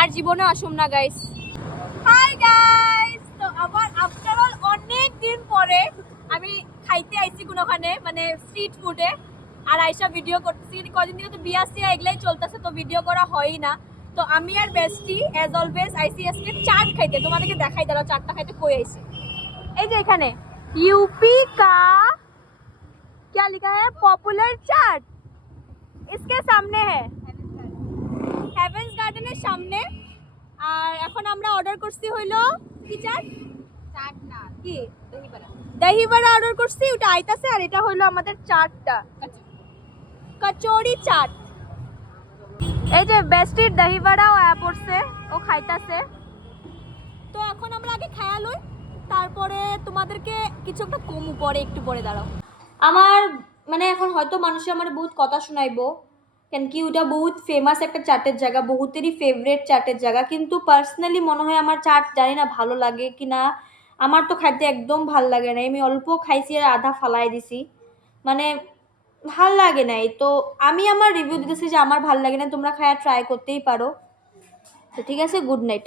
আর জীবনে আসুম না guys. Hi guys, তো আবার আফটার অল অনেক দিন পরে আমি খাইতে আইছি কোনোখানে, মানে স্ট্রিট ফুডে। আর আইসা ভিডিও করতেছি, কদিন দিনে তো বিয়া সিয়া এগুলাই চলতেছে, তো ভিডিও করা হয়ই না। তো আমি আর বেস্টি অ্যাজ অলওয়েজ আইসি আজকে চাট খাইতে। তোমাদেরকে দেখাই দাঁড়াও চাটটা খাইতে কই আইছি। এই যে এখানে यूपी का क्या लिखा है, पॉपुलर चाट इसके सामने है, হেভেন্স গার্ডেনের সামনে। আর এখন আমরা অর্ডার করছি হইলো কি চাট, চাট না কি দহি বড়া অর্ডার করছি, ওটা আইতাছে। আর এটা হইলো আমাদের চাটটা, কচুরি চাট। এই যে বেস্টির দহি বড়াও পড়ছে, ও খাইতাছে। তো এখন আমরা আগে খায়া লই, তারপরে তোমাদেরকে কিছু একটা কমু পরে, একটু পরে দাঁড়াও। আমার মানে এখন হয়তো মানুষ আমার বহুত কথা শোনাইবো, কেন কি ওটা বহুত ফেমাস একটা চাটের জায়গা, বহুতেরই ফেভারিট চাটের জায়গা। কিন্তু পার্সোনালি মনে হয় আমার চাট জানি না ভালো লাগে কি না। আমার তো খাইতে একদম ভাল লাগে না, আমি অল্প খাইছি আর আধা ফালাই দিছি, মানে ভাল লাগে নাই। তো আমি আমার রিভিউ দিতেছি যে আমার ভাল লাগে না, তোমরা খায়া ট্রাই করতেই পারো। তো ঠিক আছে, গুড নাইট।